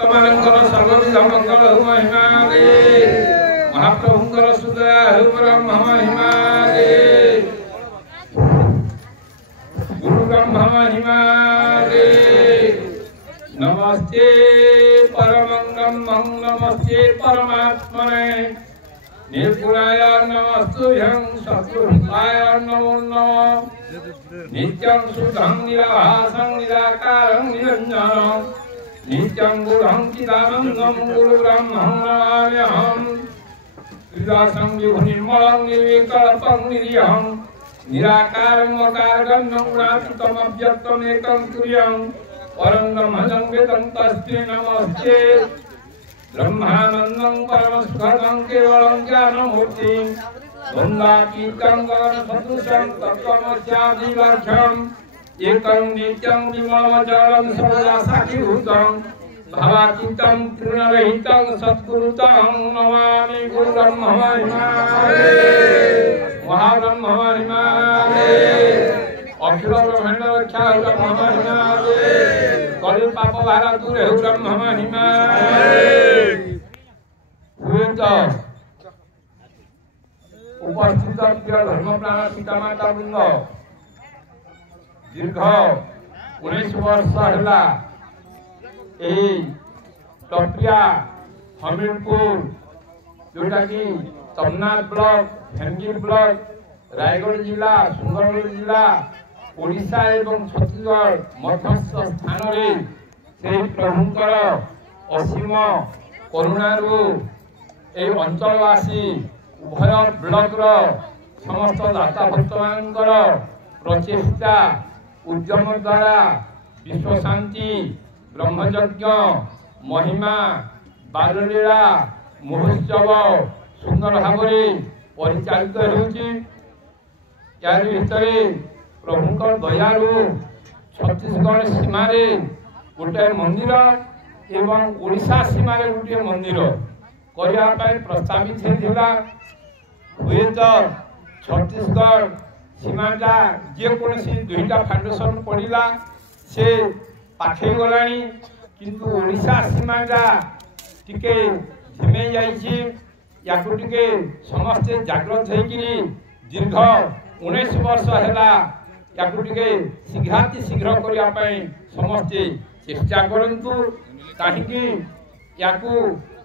भक्तमानंकर सर्वविध मंगल महिमा दे महाप्रभुंकर सुदया ब्रह्म महिमा दे गुरु ब्रह्म महिमा दे नमस्ते परमंगम नमस्ते परमात्मने निर्गुणाय नमस्तुभ्यं सद्गुरुपाय नमो नमः नित्यं शुद्धं निराभासं निराकारं निरञ्जनं नित्यं गुरुं चिदानन्दं गुरुब्रह्मं नमाम्यहम् विलासं विभुनिर्मलं निर्विकल्पं निरीहं निराकारं अकारगम्यं गुणातीतमव्यक्तम् एकं तुर्यं परं ब्रह्मं वेदं तस्मै नमस्ते ब्रह्मानन्दं परमसुखदं केवलं ज्ञानमूर्तिं वन्दातीतं गगनसदृशं तत्त्वमस्यादिवाक्यम् एकं नित्यं विमलमचलं सर्वदा साक्षीभूतं भावातीतं तृणरहितं सद्गुरुतं नमामि गुरुब्रह्म महिमाने महाब्रह्म महिमाने अखिल ब्रह्मांड रक्षा ब्रह्म महिमाने कलि पाप भार दूर हो ब्रह्म महिमाने उपस्थित प्रिय धर्मप्राण पितामाता वृंद दीर्घ 19 वर्ष है टपिया हमीरपुर जोटा कि तमनाथ ब्लॉक हेमगिर ब्लॉक रायगढ़ जिला सुंदरगढ़ जिला ओडिशा एवं छत्तीसगढ़ मध्यस्थ स्थान से प्रभुंकर असीम करुणारू ए अंचलवासी उभय ब्लॉक समस्त दाता भक्त मान प्रचेषा उद्यम द्वारा विश्व शांति ब्रह्मयज्ञ महिमा बाललीला महोत्सव सुंदर भाव परिचालित होती प्रभुंकर दयालु छत्तीसगढ़ सीमारे गोटे मंदिर एवं ओडिशा सीमारे गोटे मंदिर करने प्रस्तावित होता हुए तो छत्तीसगढ़ सीमाटा जेकोसी दुईटा फाउंडेशन पड़ा से पाखे गला किंतु ओडिशा सीमाटा टिके झिमे या समस्ते जागृत होकर दीर्घ 19 वर्ष है शीघ्राति शीघ्र करने समस्ते चेष्टा करूँ कहीं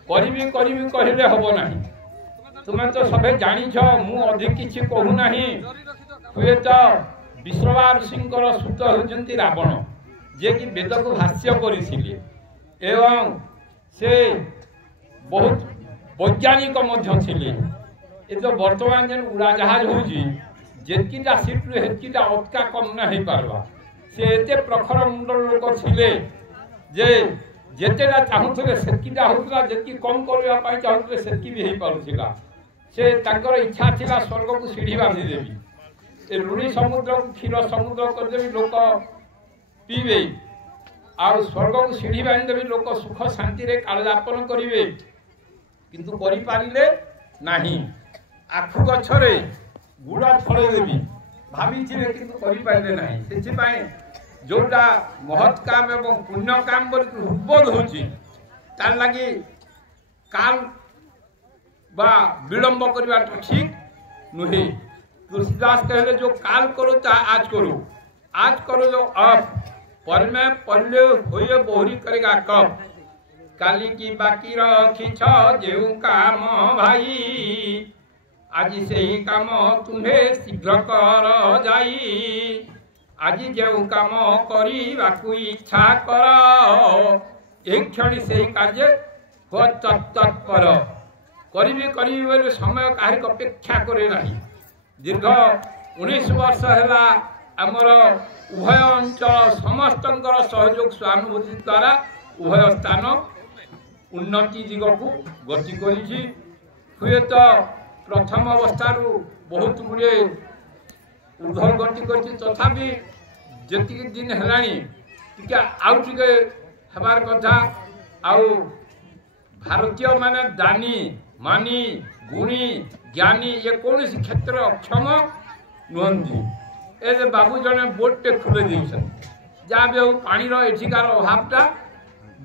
कहले हम ना तुम्हें तो सबे जानिछ मु अधिक किसी कहूना हुए तो विश्रवा ऋषिंकर सुत होती रावण जे कि वेद को भाष्य करथिले एवं से बहुत वैज्ञानिक थिले ये तो वर्तमान जेन उड़ाजहाज होता सीट्रु हेतकीटा अटका कम ना हो पार्बा से एते प्रखर मुंडर लोक थिले जे जेतेटा चाहूले सेकीटा होता जी कम करने चाहूले सेकी भी हो पारुला से तांकर इच्छा थिला स्वर्ग को सीढ़ी बांधिदेवी ए लुणी समुद्र को क्षीर समुद्र करदेवी लोक पीबे आ स्वर्ग को सीढ़ी बांधिदेवी लोक सुख शांति रे कालयापन करेंगे किंतु करिपारिले नाही आखु गछरे गुड़ा फलदेवी भावी किंतु करिपारिले नाही सेथिपाई जोटा महत् काम एवं पुण्य काम बोली उद्बोध होची तार लगी काल बा विलंब करवा ठीक नुहे तुलसीदास कहले जो काल करो ता आज करो जो अब पर में पल्ले होए बोहरी करेगा कब काली की बाकी रखी जेऊ काम भाई आज से ही काम तुम्हें शीघ्र कर जाई आज जो काम करने इच्छा कर एक क्षण से ही कार्य हो तत्पर करी समय कहार अपेक्षा करे ना दीर्घ 19 वर्ष है आमर उभय अंचल समस्त सहयोग स्वानुभूति द्वारा उभय स्थान उन्नति दिग को गति करी हुए तो प्रथम अवस्था बहुत गुड़े ऊर्ध्व गति कर तथापि जी दिन है आउ टे हमार कथा आउ भारतीय माने दानी मानी गुणी ज्ञानी ये कौन सी क्षेत्र अक्षम नुहति ए बाबू जने बोटे खुले जहाँ भी पानी एठिकार अभावटा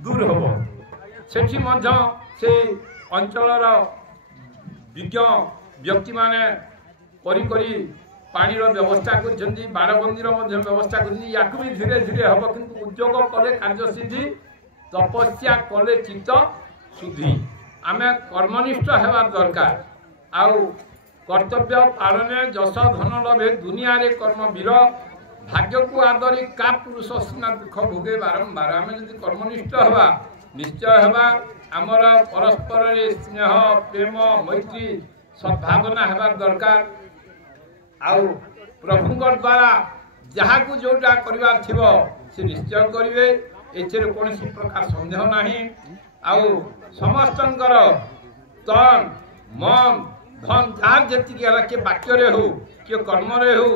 दूर हम सेठी मध्य से अंचलर विज्ञ व्यक्ति माने करी पानीर व्यवस्था कर बाड़बंदी व्यवस्था कर भी धीरे धीरे हम कि उद्योग कले कार्यसिद्धि तपस्या कले चित्त शुद्धि आम कर्मनिष्ठ होगा दरकार आउ कर्तव्य पालन जस धन लभे दुनिया रे कर्मवीर भाग्य को आदरी का पुरुष सीना दुख भोगे बारंबार आम जब कर्मनिष्ठ हवा निश्चय हवा आमर परस्पर स्नेह प्रेम मैत्री सद्भावना हवा दरकार आउ प्रभुंकर द्वारा जहाँ को जोटा करिवार थिबो से निश्चय करिवे एचरे कोनसी प्रकार संदेह नहीं आउ समस्तंकर तन मन धन जार जी किए वाक्य हो किए कर्म हो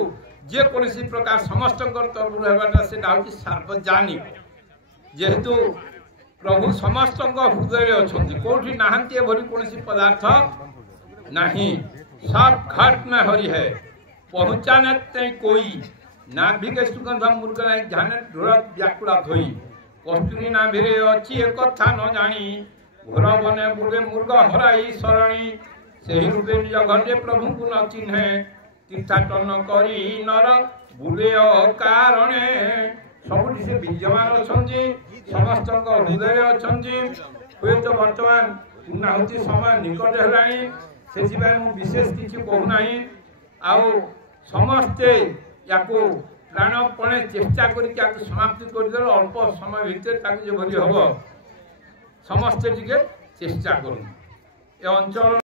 जे कौन प्रकार समस्त तरफ से सार्वजनिक जेहेतु प्रभु समस्त हृदय अच्छा कौटी नहांती भरी कौन पदार्थ नहीं सब घाट में हरि है पहुँचाने तई कोई नाभि के सुगंध मुर्ग नहीं ध्यान ढोल व्याकुला धोई कस्तूरी नाभि अच्छी एक कथा न जानी घोर बने बुले मुर्ग हराई सरणी से ही रूपे निज घरे प्रभु को न चिन्हे तीर्थाटन करी नर बुले कारणे सबुठी से विद्यमान अच्छा समस्त हृदय अच्छा हुए तो बर्तमान पूर्णाहुति समय निकट है विशेष किसी कहूना आउ समस्ते या प्राणपणे चेष्टा कर समाप्ति कर अल्प समय भितर जो हम समस्ते टिके चेष्टा करूँ ए अंचल